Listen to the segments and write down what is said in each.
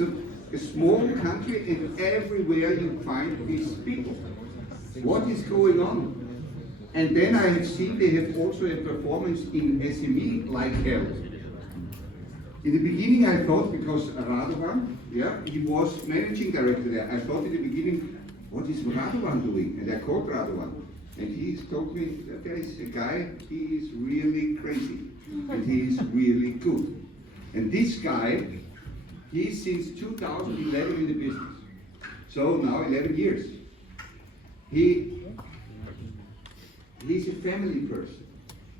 So a small country, and everywhere you find these people. What is going on? And then I have seen they have also a performance in SME like hell. In the beginning I thought, because Radovan, he was managing director there, I thought in the beginning, what is Radovan doing? And I called Radovan. And he told me that there is a guy, he is really crazy. And he is really good. And this guy, he's since 2011 in the business. So now 11 years. He's a family person.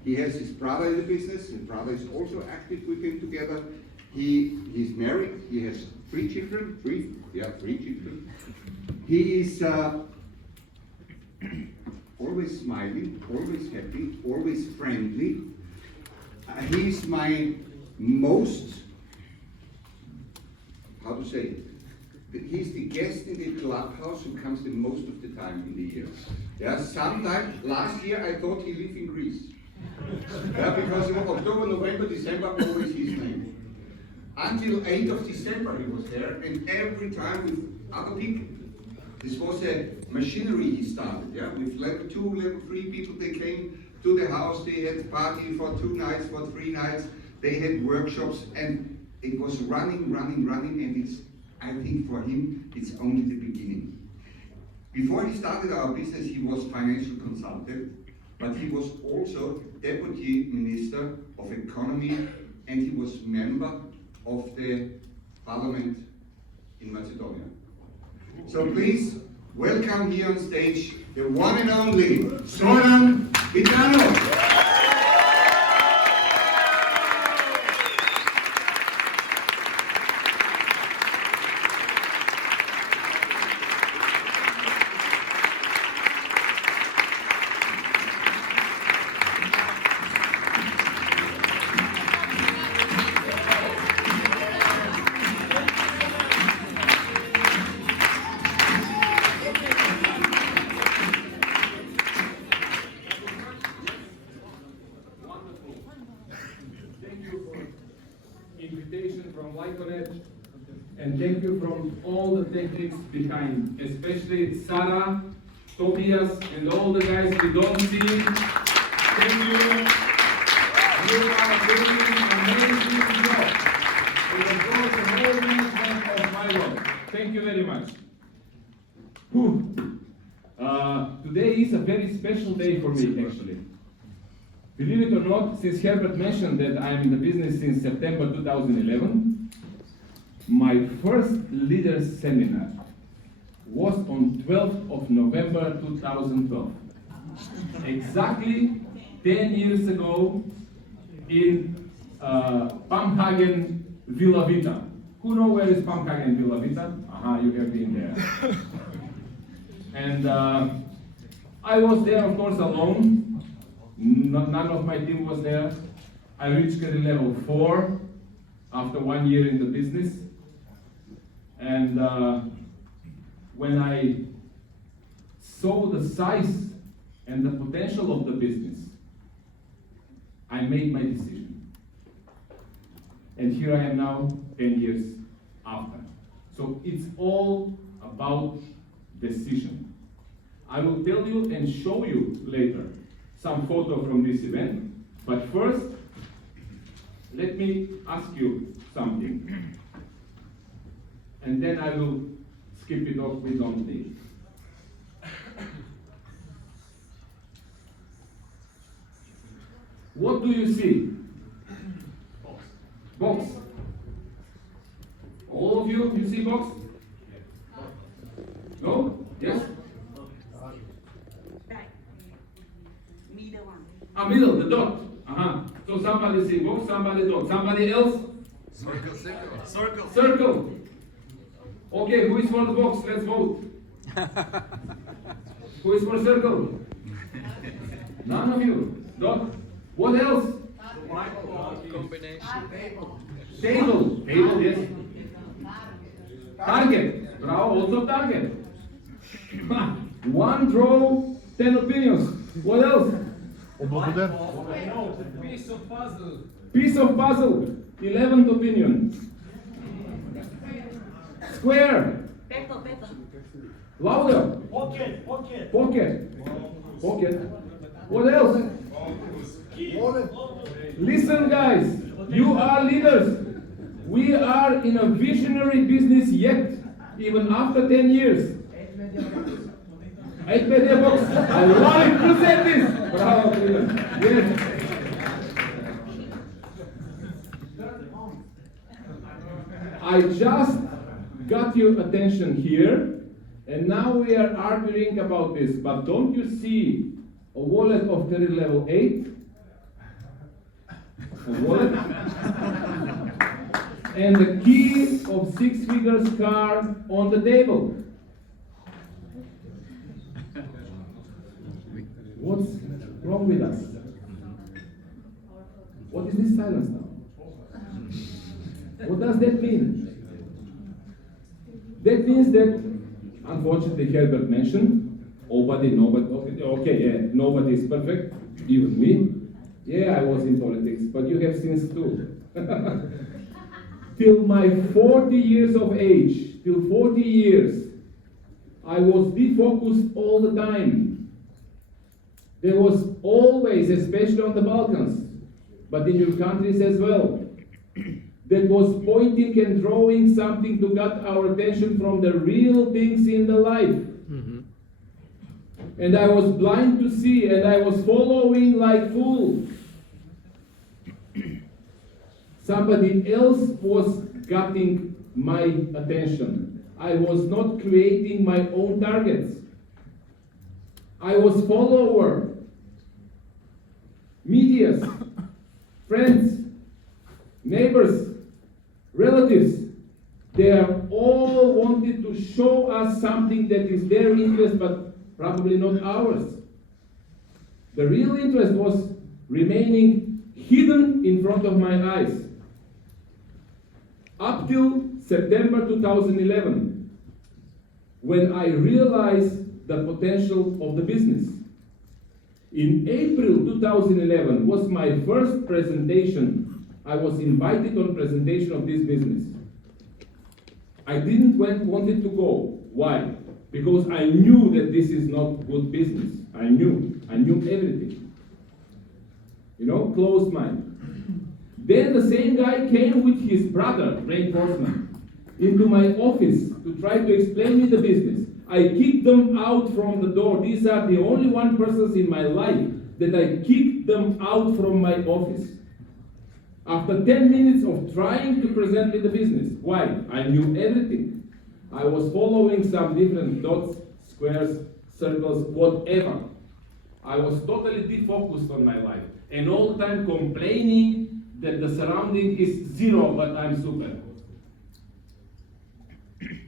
He has his brother in the business. His brother is also active with him together. He's married. He has three children. Three children. He is always smiling, always happy, always friendly. He's my most, how to say it? He's the guest in the clubhouse who comes the most of the time in the year. Sometimes, last year I thought he lived in Greece. Because in October, November, December, always his name. Until 8th of December he was there, and every time with other people. This was a machinery he started, with level 2, level 3 people. They came to the house, they had a party for 2 nights, for 3 nights. They had workshops, and it was running, and it's, I think for him, it's only the beginning. Before he started our business, he was financial consultant, but he was also Deputy Minister of Economy, and he was member of the Parliament in Macedonia. So please, welcome here on stage, the one and only Zoran Vitanov. Invitation from Lyconet, and thank you from all the techniques behind, especially Sarah, Tobias, and all the guys we don't see. Thank you. You are doing an amazing job. And of course, the whole management of my work. Thank you very much. Today is a very special day for me, actually. Believe it or not, since Herbert mentioned that I'm in the business since September 2011, my first leaders seminar was on 12th of November 2012. Exactly 10 years ago in Pamhagen, Villa Vita. Who know where is Pamhagen, Villa Vita? Aha, you have been there. And I was there, of course, alone. None of my team was there. I reached career level 4 after 1 year in the business. And when I saw the size and the potential of the business, I made my decision. And here I am now, 10 years after. So it's all about decision. I will tell you and show you later some photo from this event, but first, let me ask you something. And then I will skip it off, we don't need. What do you see? Box. All of you see box? No? Yes? Middle, the dot. So somebody see box, somebody dot. Somebody else? Circle. Okay, who is for the box? Let's vote. Who is for circle? None of you. Dot. What else? Combination. Table, yes. Target. Bravo, also target. One draw, 10 opinions. What else? Piece of puzzle. Piece of puzzle, 11th opinion. Square. Better. Louder. Pocket. Pocket. What else? Listen, guys. You are leaders. We are in a visionary business yet, even after 10 years. 8 media box. I want to present this. Bravo, Cleveland. Yes. I just got your attention here, and now we are arguing about this. But don't you see a wallet of career level 8? A wallet? And the key of 6 figures car on the table. What's wrong with us? What is this silence now? What does that mean? That means that, unfortunately, Herbert mentioned, nobody, nobody is perfect, even me. Yeah, I was in politics, but you have sins too. Till my 40 years of age, till 40 years, I was defocused all the time. There was always, especially on the Balkans, but in your countries as well, that was pointing and drawing something to get our attention from the real things in the life. And I was blind to see, and I was following like fool. Somebody else was getting my attention. I was not creating my own targets. I was follower. Medias, friends, neighbors, relatives, they are all wanted to show us something that is their interest, but probably not ours. The real interest was remaining hidden in front of my eyes. Up till September 2011, when I realized the potential of the business. In April 2011 was my first presentation. I was invited on presentation of this business. I didn't wanted to go. Why? Because I knew that this is not good business. I knew everything. Closed mind. Then the same guy came with his brother, reinforcement, into my office to try to explain me the business. I kicked them out from the door. These are the only one persons in my life that I kicked them out from my office. After 10 minutes of trying to present me the business. Why? I knew everything. I was following some different dots, squares, circles, whatever. I was totally defocused on my life. And all the time complaining that the surrounding is zero, but I'm super.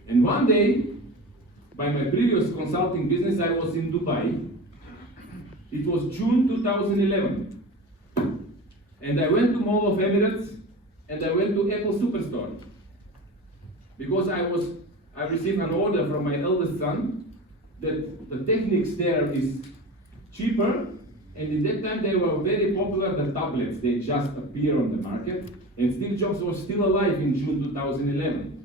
And one day, by my previous consulting business, I was in Dubai. It was June 2011. And I went to Mall of Emirates, and I went to Apple Superstore. Because I received an order from my eldest son that the Technics there is cheaper, and in that time they were very popular, the tablets. They just appeared on the market, and Steve Jobs was still alive in June 2011.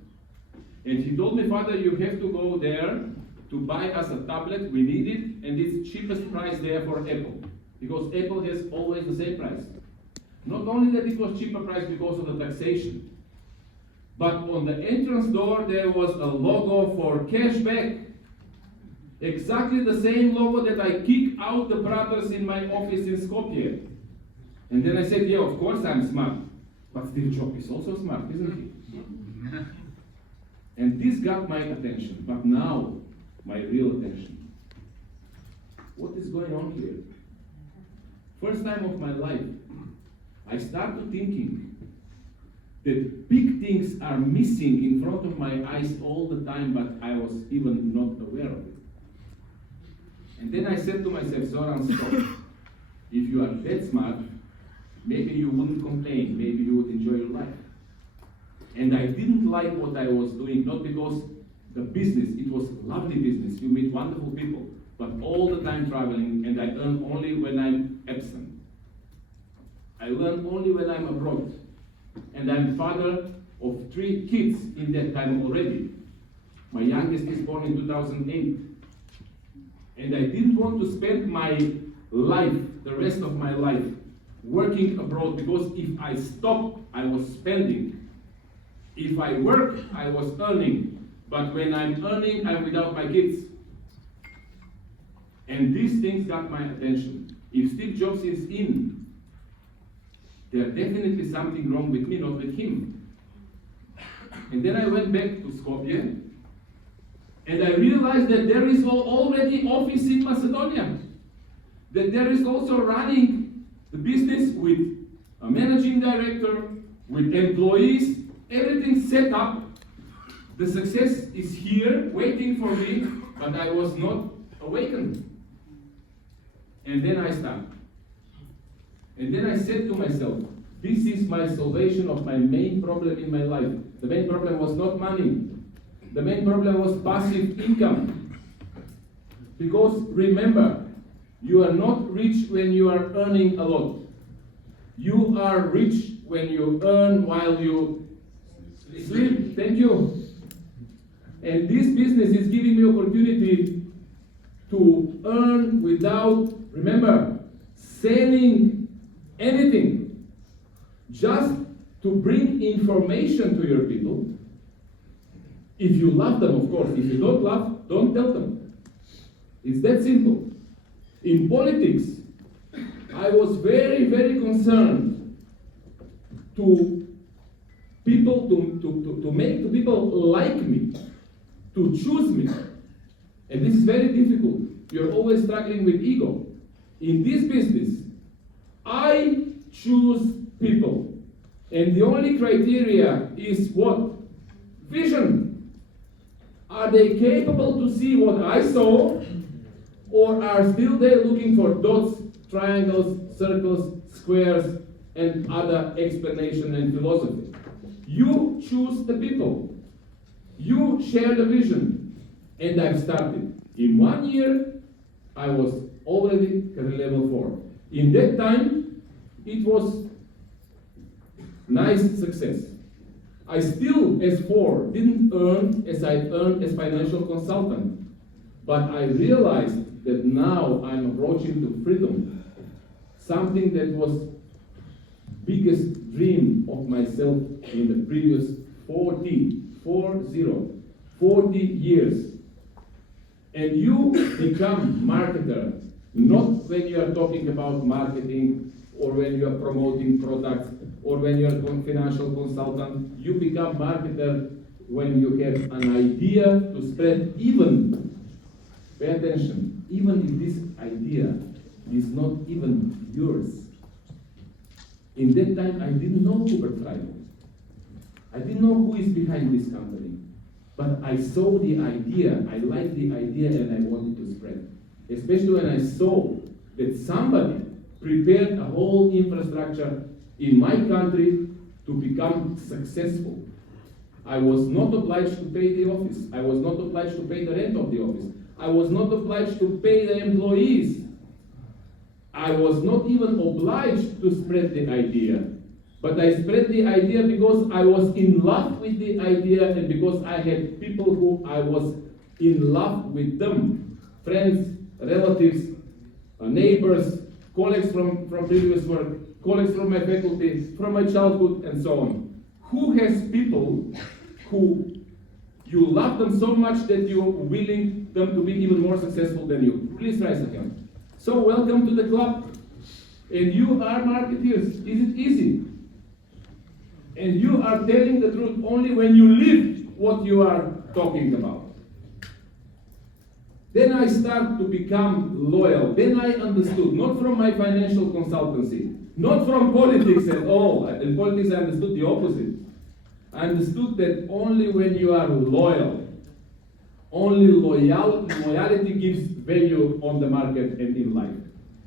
And he told me, Father, you have to go there to buy us a tablet, we need it, and it's cheapest price there for Apple. Because Apple has always the same price. Not only that it was cheaper price because of the taxation, but on the entrance door there was a logo for cashback. Exactly the same logo that I kicked out the brothers in my office in Skopje. And then I said, yeah, of course I'm smart. But Steve Jobs is also smart, isn't he? And this got my attention, but now, my real attention. What is going on here? First time of my life, I started thinking that big things are missing in front of my eyes all the time, but I was even not aware of it. And then I said to myself, Zoran, stop. If you are that smart, maybe you wouldn't complain, maybe you would enjoy your life. And I didn't like what I was doing, not because the business, it was lovely business, you meet wonderful people, but all the time traveling, and I earn only when I'm absent. I learn only when I'm abroad. And I'm father of 3 kids in that time already. My youngest is born in 2008. And I didn't want to spend my life, the rest of my life, working abroad, because if I stopped, I was spending. If I work, I was earning. But when I'm earning, I'm without my kids. And these things got my attention. If Steve Jobs is in, there's definitely something wrong with me, not with him. And then I went back to Skopje, and I realized that there is already office in Macedonia. That there is also running the business with a managing director, with employees, everything set up. The success is here, waiting for me, but I was not awakened. And then I stopped. And then I said to myself, this is my salvation of my main problem in my life. The main problem was not money. The main problem was passive income. Because remember, you are not rich when you are earning a lot. You are rich when you earn while you sleep. Thank you. And this business is giving me opportunity to earn without, remember, selling anything. Just to bring information to your people. If you love them, of course. If you don't love, don't tell them. It's that simple. In politics, I was very, very concerned to people, to make people like me, to choose me. And this is very difficult. You're always struggling with ego. In this business, I choose people. And the only criteria is what? Vision. Are they capable to see what I saw? Or are still they looking for dots, triangles, circles, squares, and other explanation and philosophy? You choose the people. You share the vision. And I've started. In 1 year, I was already career level 4. In that time, it was nice success. I still, as 4, didn't earn as I earned as financial consultant. But I realized that now I'm approaching to freedom. Something that was biggest dream of myself in the previous 40 years. And you become marketer, not when you are talking about marketing or when you are promoting products or when you are a financial consultant. You become marketer when you have an idea to spread, even, pay attention, even if this idea is not even yours. In that time, I didn't know Hubert Freiberg. I didn't know who is behind this company. But I saw the idea, I liked the idea, and I wanted to spread. Especially when I saw that somebody prepared a whole infrastructure in my country to become successful. I was not obliged to pay the office. I was not obliged to pay the rent of the office. I was not obliged to pay the employees. I was not even obliged to spread the idea. But I spread the idea because I was in love with the idea and because I had people who I was in love with them. Friends, relatives, neighbors, colleagues from previous work, colleagues from my faculty, from my childhood, and so on. Who has people who you love them so much that you're willing them to be even more successful than you? Please raise a hand. So welcome to the club. And you are marketeers. Is it easy? And you are telling the truth only when you live what you are talking about. Then I start to become loyal. Then I understood, not from my financial consultancy, not from politics at all. In politics I understood the opposite. I understood that only when you are loyal, only loyalty gives value on the market and in life.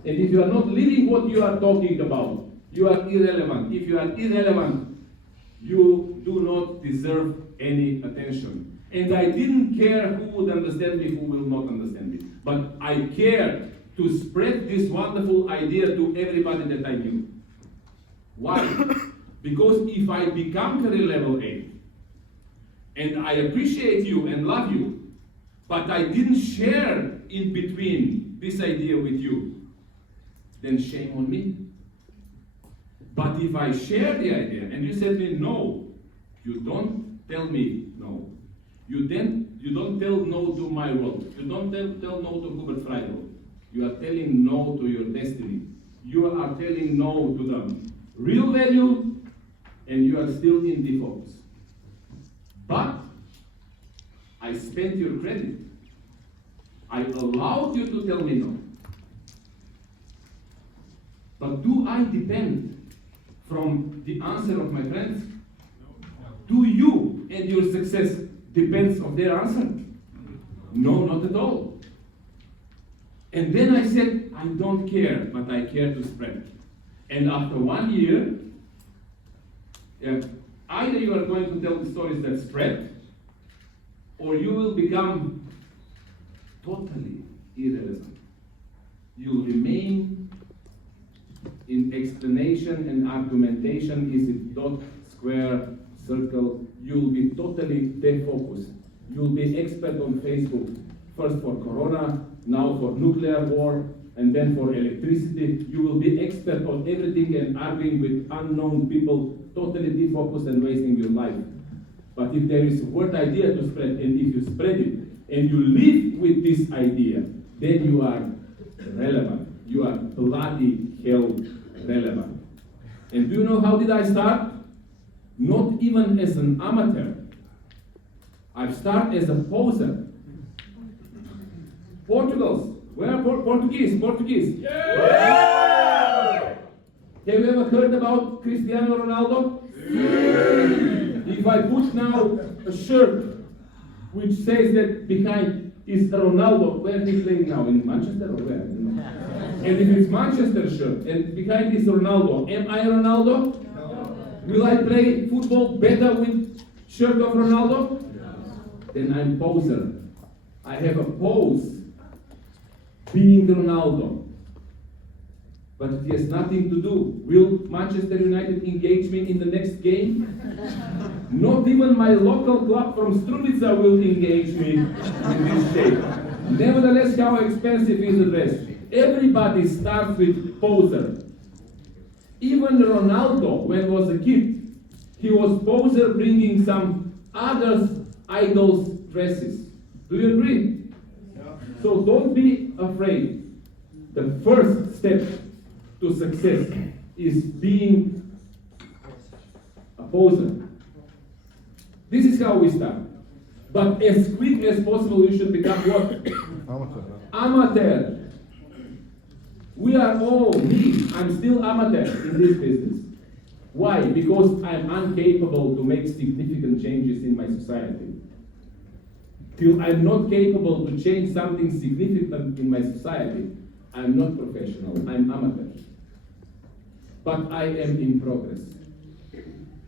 And if you are not living what you are talking about, you are irrelevant. If you are irrelevant, you do not deserve any attention. And I didn't care who would understand me, who will not understand me. But I cared to spread this wonderful idea to everybody that I knew. Why? Because if I become career level 8, and I appreciate you and love you, but I didn't share in between this idea with you, then shame on me. But if I share the idea and you said me no, you don't tell me no. You don't tell no to my world. You don't tell no to Hubert Freidel. You are telling no to your destiny. You are telling no to the real value, and you are still in defocus. But I spent your credit. I allowed you to tell me no. But do I depend from the answer of my friends? Do you and your success depends on their answer? No, not at all. And then I said, I don't care, but I care to spread. And after 1 year, either you are going to tell the stories that spread, or you will become totally irrelevant. You'll remain in explanation and argumentation. Is it dot, square, circle? You'll be totally defocused. You'll be expert on Facebook, first for Corona, now for nuclear war, and then for electricity. You will be expert on everything and arguing with unknown people, totally defocused and wasting your life. But if there is a word idea to spread, and if you spread it, and you live with this idea, then you are relevant. You are bloody hell relevant. And do you know how did I start? Not even as an amateur. I started as a poser. Portugals, where are Portuguese? Yeah! Have you ever heard about Cristiano Ronaldo? Yeah. If I put now a shirt which says that behind is Ronaldo, where is he playing now? In Manchester or where? And if it's Manchester shirt and behind is Ronaldo, am I Ronaldo? No. Will I play football better with shirt of Ronaldo? Then I'm poser. I have a pose being Ronaldo. But it has nothing to do. Will Manchester United engage me in the next game? Not even my local club from Strumica will engage me in this shape. Nevertheless, how expensive is the dress? Everybody starts with poser. Even Ronaldo, when he was a kid, he was poser bringing some others' idols' dresses. Do you agree? Yeah. So don't be afraid. The first step to success is being a poser. This is how we start. But as quick as possible, you should become what? Amateur. We are all, I'm still amateur in this business. Why? Because I'm incapable to make significant changes in my society. Till I'm not capable to change something significant in my society, I'm not professional, I'm amateur. But I am in progress.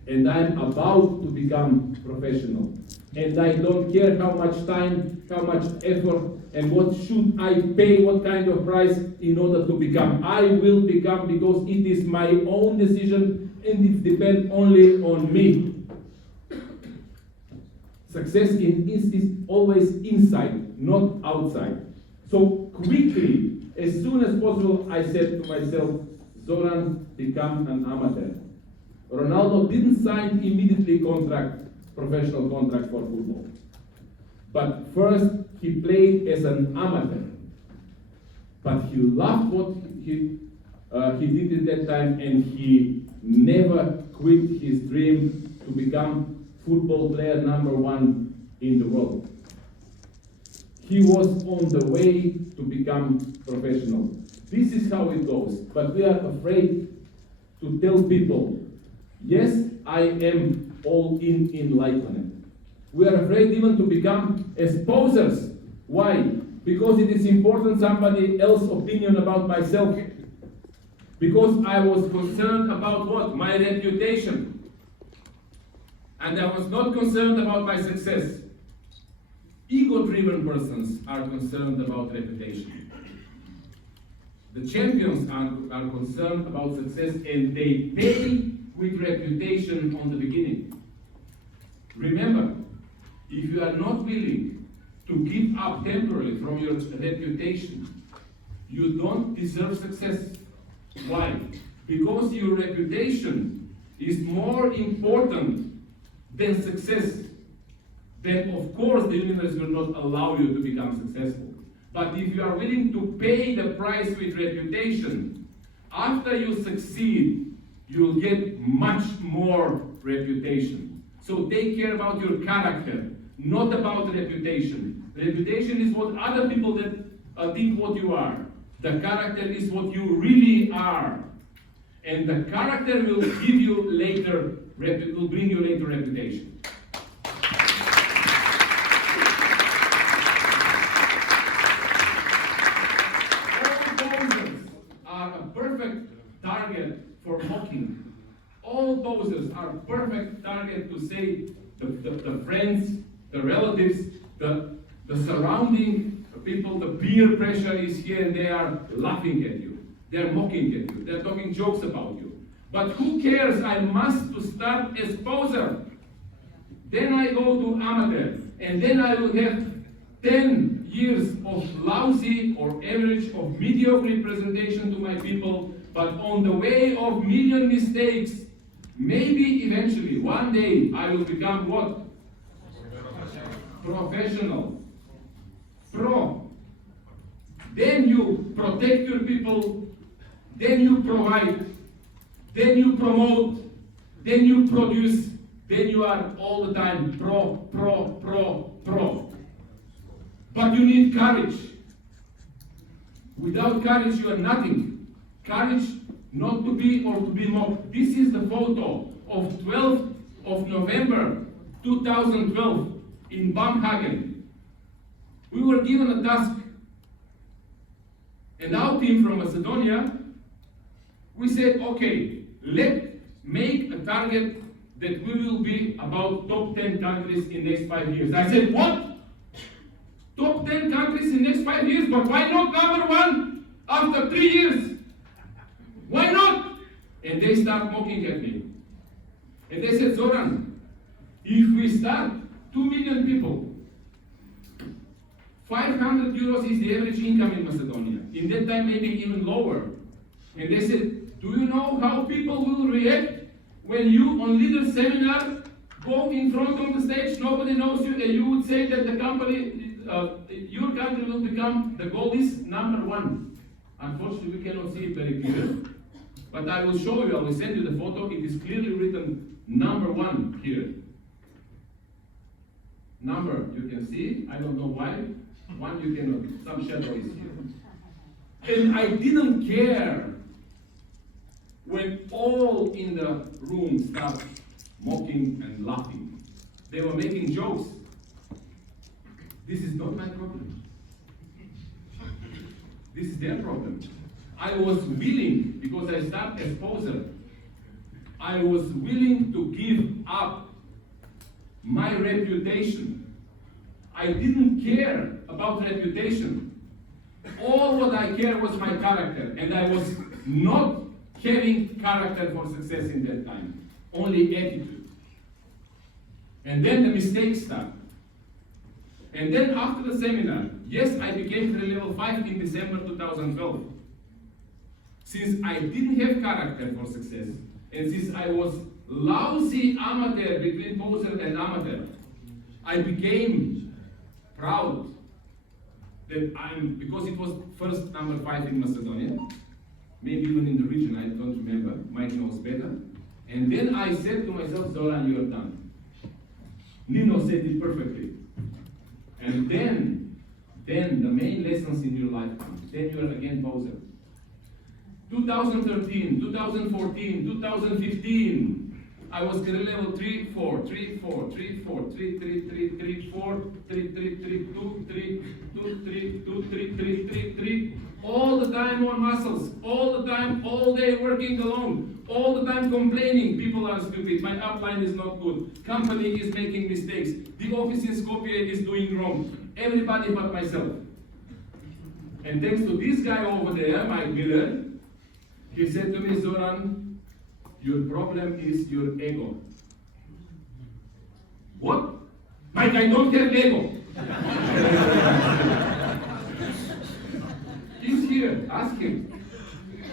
And I'm about to become professional. And I don't care how much time, how much effort, and what should I pay, what kind of price in order to become. I will become because it is my own decision and it depends only on me. Success is always inside, not outside. So quickly, as soon as possible, I said to myself, Zoran, become an amateur. Ronaldo didn't sign immediately professional contract for football. But first, he played as an amateur. But he loved what he did at that time, and he never quit his dream to become football player #1 in the world. He was on the way to become professional. This is how it goes. But we are afraid to tell people, yes, I am all in enlightenment. We are afraid even to become as posers. Why? Because it is important somebody else's opinion about myself. Because I was concerned about what? My reputation. And I was not concerned about my success. Ego-driven persons are concerned about reputation. The champions are concerned about success, and they pay with reputation on the beginning. Remember, if you are not willing to give up temporarily from your reputation, you don't deserve success. Why? Because your reputation is more important than success. Then of course the universe will not allow you to become successful. But if you are willing to pay the price with reputation, after you succeed, you'll get much more reputation. So take care about your character, not about reputation. Reputation is what other people that think what you are. The character is what you really are. And the character will give you later, will bring you later reputation. Target for mocking. All posers are perfect target to say the friends, the relatives, the surrounding people, the peer pressure is here and they are laughing at you. They are mocking at you. They are talking jokes about you. But who cares? I must to start as poser. Then I go to amateur. And then I will have 10 years of lousy or average of mediocre presentation to my people. But on the way of million mistakes, maybe eventually, one day, I will become what? Professional. Pro. Then you protect your people, then you provide, then you promote, then you produce, then you are all the time pro. But you need courage. Without courage, you are nothing. Courage not to be or to be mocked. This is the photo of 12th of November 2012 in Bamhagen. We were given a task, and our team from Macedonia, we said, okay, let's make a target that we will be about top 10 countries in next 5 years. I said, what? Top 10 countries in next 5 years, but why not number 1 after 3 years? Why not? And they start mocking at me. And they said, Zoran, if we start 2 million people, 500 euros is the average income in Macedonia. In that time, maybe even lower. And they said, do you know how people will react when you on leader seminar go in front of the stage, nobody knows you, and you would say that the company, your country will become, the goal is number 1. Unfortunately, we cannot see it very clear. But I will show you, I will send you the photo. It is clearly written number 1 here. Number, you can see, I don't know why. 1 you cannot, some shadow is here. And I didn't care when all in the room started mocking and laughing. They were making jokes. This is not my problem. This is their problem. I was willing, because I started as poser, I was willing to give up my reputation. I didn't care about reputation. All what I cared was my character, and I was not having character for success in that time, only attitude. And then the mistakes started. And then after the seminar, yes, I became level 5 in December 2012. Since I didn't have character for success, and since I was lousy amateur between poser and amateur, I became proud that because it was first number 5 in Macedonia, maybe even in the region, I don't remember, Mike knows better. And then I said to myself, Zoran, you are done. Nino said it perfectly. And then the main lessons in your life come. Then you are again poser. 2013, 2014, 2015, I was grade level 3, 4, 3, 4, 3, 4, 3, 3, 3, 3, 4, 3, 3, 3, 2, 3, 2, 3, 2, 3, 3, 3, 3. All the time on muscles, all the time, all day working alone, all the time complaining. People are stupid, my upline is not good, company is making mistakes, the office in Skopje is doing wrong, everybody but myself. And thanks to this guy over there, Mike Miller, he said to me, Zoran, your problem is your ego. What? Mike, I don't have Lego. He's here, ask him.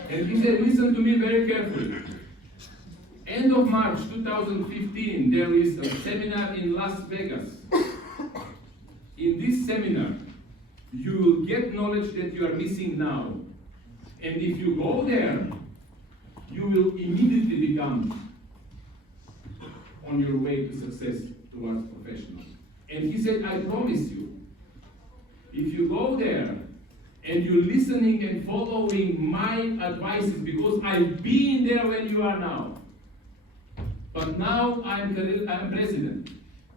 And he said, listen to me very carefully. End of March 2015, there is a seminar in Las Vegas. In this seminar, you will get knowledge that you are missing now. And if you go there, you will immediately become on your way to success towards professional. And he said, I promise you, if you go there and you're listening and following my advices, because I've been there when you are now, but now I'm president.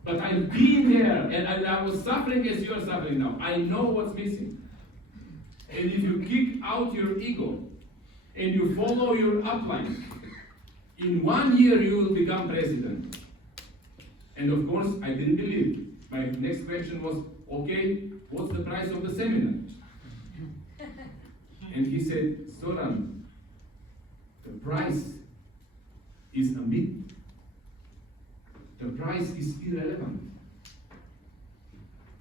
But I've been there, and I was suffering as you are suffering now. I know what's missing. And if you kick out your ego, and you follow your upline, in 1 year you will become president. And of course, I didn't believe. My next question was, okay, what's the price of the seminar? And he said, Zoran, the price is a myth. The price is irrelevant.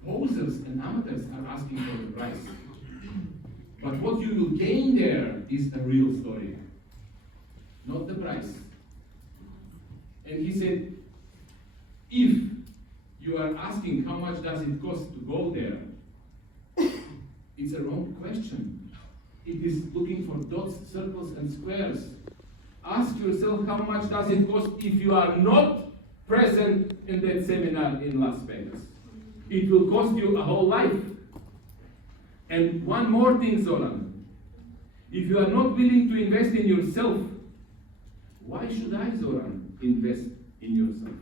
Posers and amateurs are asking for the price. But what you will gain there is a real story, not the price. And he said, if you are asking how much does it cost to go there, it's a wrong question. It is looking for dots, circles, and squares. Ask yourself how much does it cost if you are not present in that seminar in Las Vegas. It will cost you a whole life. And one more thing, Zoran. If you are not willing to invest in yourself, why should I, Zoran, invest in yourself?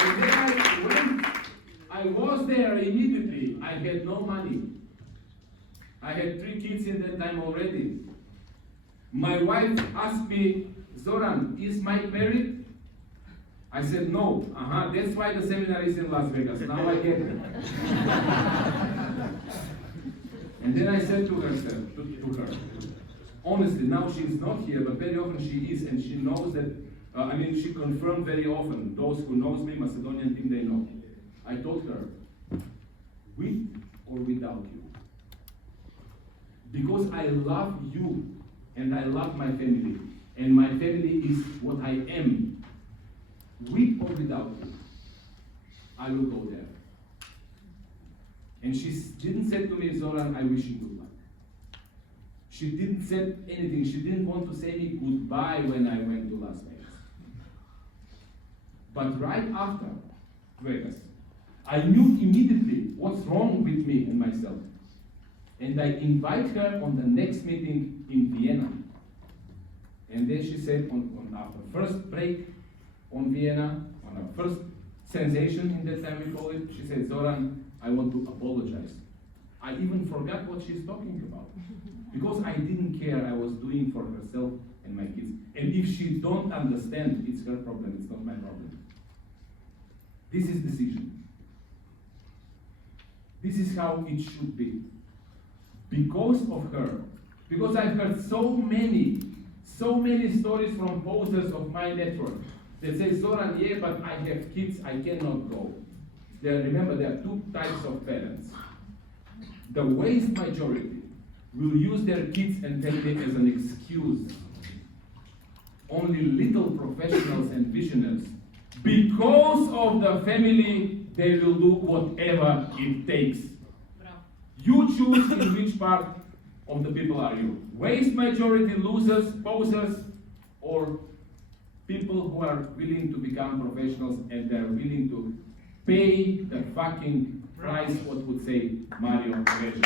And then I was there immediately. I had no money. I had 3 kids in that time already. My wife asked me, Zoran, is Mike married? I said, no. That's why the seminar is in Las Vegas. Now I get it. And then I said to her, honestly, now she's not here, but very often she is, and she knows that, she confirmed very often, those who knows me, Macedonian team, they know. I told her, with or without you. Because I love you, and I love my family, and my family is what I am. With or without you, I will go there. And she didn't say to me, Zoran, I wish you good luck. She didn't say anything. She didn't want to say me goodbye when I went to Las Vegas. But right after Vegas, I knew immediately what's wrong with me and myself. And I invite her on the next meeting in Vienna. And then she said, on after first break on Vienna, on our first sensation in that time we call it, she said, Zoran, I want to apologize. I even forgot what she's talking about. Because I didn't care, I was doing for herself and my kids. And if she don't understand, it's her problem, it's not my problem. This is decision. This is how it should be. Because of her. Because I've heard so many stories from posers of my network that say, Zoran, yeah, but I have kids, I cannot go. Remember, there are 2 types of parents. The vast majority will use their kids and family as an excuse. Only little professionals and visionaries, because of the family, they will do whatever it takes. You choose in which part of the people are you. Vast majority losers, posers, or people who are willing to become professionals and they're willing to pay the fucking price, what would say Mario Regia.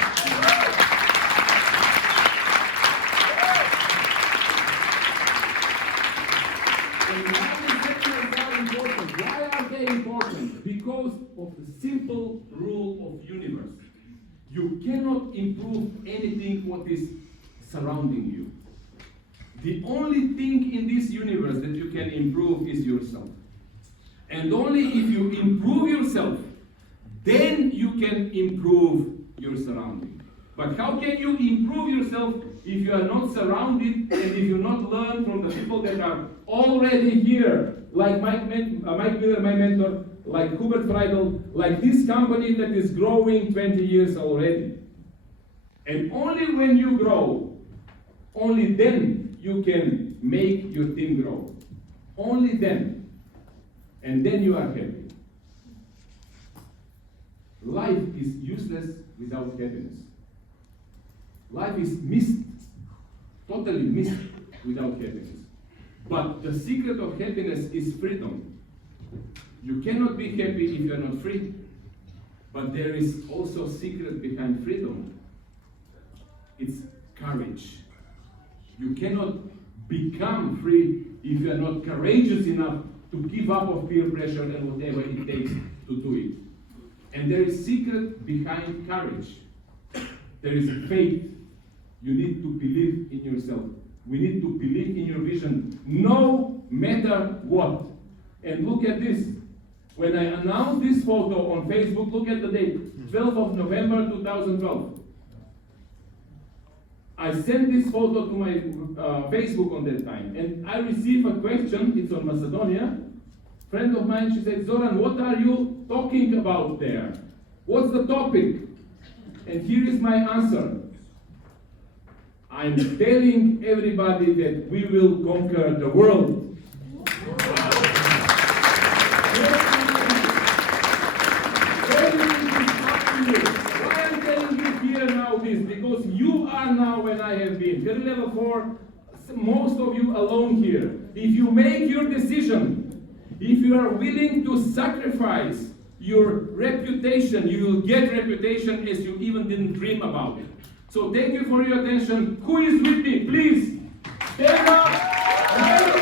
Why are they important? Because of the simple rule of universe. You cannot improve anything what is surrounding you. The only thing in this universe that you can improve is yourself. And only if you improve yourself, then you can improve your surrounding. But how can you improve yourself if you are not surrounded and if you not learn from the people that are already here, like Mike Miller, my mentor, like Hubert Freidel, like this company that is growing 20 years already. And only when you grow, only then you can make your team grow. Only then. And then you are happy. Life is useless without happiness. Life is missed, totally missed without happiness. But the secret of happiness is freedom. You cannot be happy if you are not free. But there is also a secret behind freedom. It's courage. You cannot become free if you are not courageous enough to give up on peer pressure and whatever it takes to do it. And there is secret behind courage. There is faith. You need to believe in yourself. We need to believe in your vision, no matter what. And look at this. When I announced this photo on Facebook, look at the date, 12th of November 2012. I sent this photo to my Facebook on that time, and I received a question. It's on Macedonia. Friend of mine, she said, Zoran, what are you talking about there? What's the topic? And here is my answer. I'm telling everybody that we will conquer the world. Why I'm telling you here now this? Because you are now when I have been. Career level 4, most of you alone here. If you make your decision, if you are willing to sacrifice your reputation, you will get reputation as you even didn't dream about it. So thank you for your attention. Who is with me? Please stand up.